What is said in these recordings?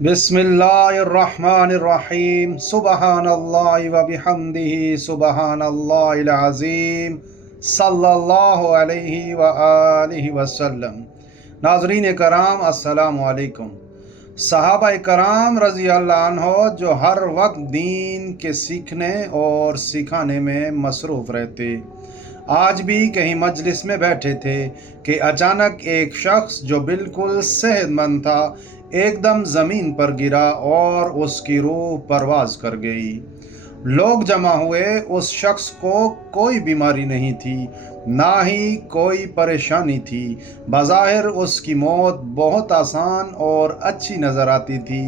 بسم اللہ الرحمن الرحیم سبحان اللہ و بحمدہ سبحان اللہ العظیم صلی اللہ علیہ وآلہ وسلم۔ ناظرین کرام السلام علیکم۔ صحابہ کرام رضی اللہ عنہ جو ہر وقت دین کے سیکھنے اور سکھانے میں مصروف رہتے، آج بھی کہیں مجلس میں بیٹھے تھے کہ اچانک ایک شخص جو بالکل صحت مند تھا ایک دم زمین پر گرا اور اس کی روح پرواز کر گئی۔ لوگ جمع ہوئے، اس شخص کو کوئی بیماری نہیں تھی، نہ ہی کوئی پریشانی تھی، بظاہر اس کی موت بہت آسان اور اچھی نظر آتی تھی۔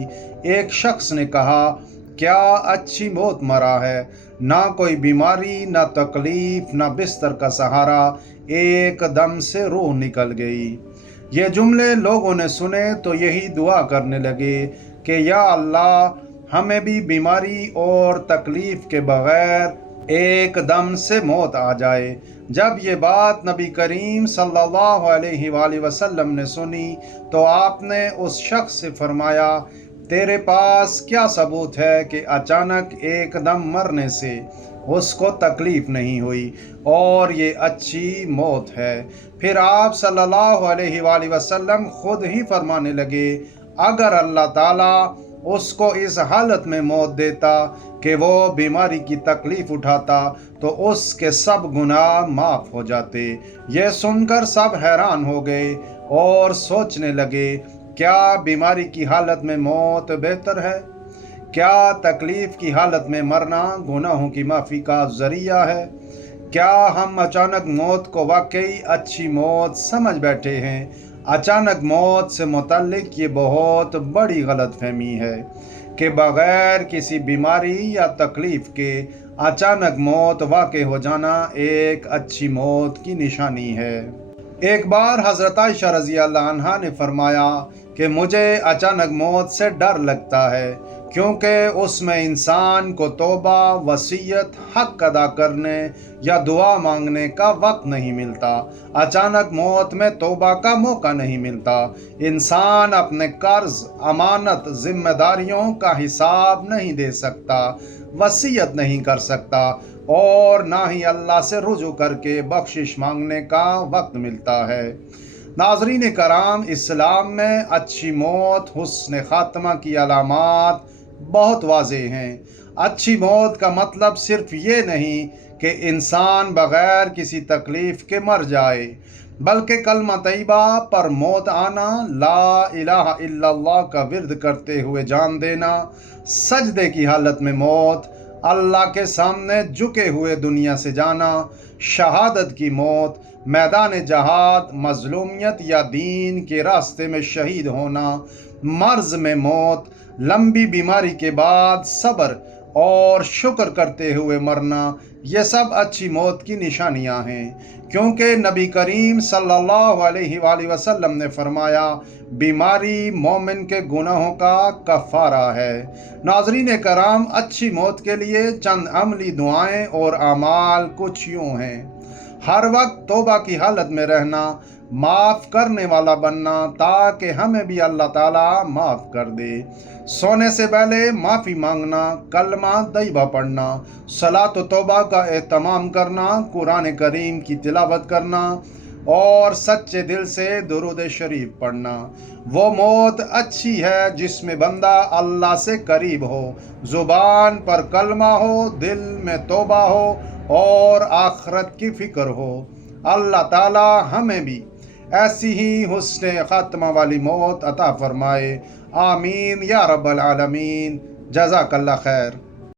ایک شخص نے کہا، کیا اچھی موت مرا ہے، نہ کوئی بیماری، نہ تکلیف، نہ بستر کا سہارا، ایک دم سے روح نکل گئی۔ یہ جملے لوگوں نے سنے تو یہی دعا کرنے لگے کہ یا اللہ ہمیں بھی بیماری اور تکلیف کے بغیر ایک دم سے موت آ جائے۔ جب یہ بات نبی کریم صلی اللہ علیہ وآلہ وسلم نے سنی تو آپ نے اس شخص سے فرمایا، تیرے پاس کیا ثبوت ہے کہ اچانک ایک دم مرنے سے اس کو تکلیف نہیں ہوئی اور یہ اچھی موت ہے؟ پھر آپ صلی اللہ علیہ وآلہ وسلم خود ہی فرمانے لگے، اگر اللہ تعالیٰ اس کو اس حالت میں موت دیتا کہ وہ بیماری کی تکلیف اٹھاتا تو اس کے سب گناہ معاف ہو جاتے۔ یہ سن کر سب حیران ہو گئے اور سوچنے لگے، کیا بیماری کی حالت میں موت بہتر ہے؟ کیا تکلیف کی حالت میں مرنا گناہوں کی معافی کا ذریعہ ہے؟ کیا ہم اچانک موت کو واقعی اچھی موت سمجھ بیٹھے ہیں؟ اچانک موت سے متعلق یہ بہت بڑی غلط فہمی ہے کہ بغیر کسی بیماری یا تکلیف کے اچانک موت واقع ہو جانا ایک اچھی موت کی نشانی ہے۔ ایک بار حضرت عائشہ رضی اللہ عنہا نے فرمایا کہ مجھے اچانک موت سے ڈر لگتا ہے، کیونکہ اس میں انسان کو توبہ، وصیت، حق ادا کرنے یا دعا مانگنے کا وقت نہیں ملتا۔ اچانک موت میں توبہ کا موقع نہیں ملتا۔ انسان اپنے قرض، امانت، ذمہ داریوں کا حساب نہیں دے سکتا، وصیت نہیں کر سکتا اور نہ ہی اللہ سے رجوع کر کے بخشش مانگنے کا وقت ملتا ہے۔ ناظرین کرام، اسلام میں اچھی موت، حسن خاتمہ کی علامات بہت واضح ہیں۔ اچھی موت کا مطلب صرف یہ نہیں کہ انسان بغیر کسی تکلیف کے مر جائے، بلکہ کلمہ طیبہ پر موت آنا، لا الہ الا اللہ کا ورد کرتے ہوئے جان دینا، سجدے کی حالت میں موت، اللہ کے سامنے جھکے ہوئے دنیا سے جانا، شہادت کی موت، میدان جہاد، مظلومیت یا دین کے راستے میں شہید ہونا، مرض میں موت، لمبی بیماری کے بعد صبر اور شکر کرتے ہوئے مرنا، یہ سب اچھی موت کی نشانیاں ہیں، کیونکہ نبی کریم صلی اللہ علیہ وآلہ وسلم نے فرمایا، بیماری مومن کے گناہوں کا کفارہ ہے۔ ناظرین کرام، اچھی موت کے لیے چند عملی دعائیں اور اعمال کچھ یوں ہیں۔ ہر وقت توبہ کی حالت میں رہنا، معاف کرنے والا بننا تاکہ ہمیں بھی اللہ تعالیٰ معاف کر دے، سونے سے پہلے معافی مانگنا، کلمہ طیبہ پڑھنا، صلاۃ و توبہ کا اہتمام کرنا، قرآن کریم کی تلاوت کرنا اور سچے دل سے درود شریف پڑھنا۔ وہ موت اچھی ہے جس میں بندہ اللہ سے قریب ہو، زبان پر کلمہ ہو، دل میں توبہ ہو اور آخرت کی فکر ہو۔ اللہ تعالی ہمیں بھی ایسی ہی حسن خاتمہ والی موت عطا فرمائے، آمین یا رب العالمین۔ جزاک اللہ خیر۔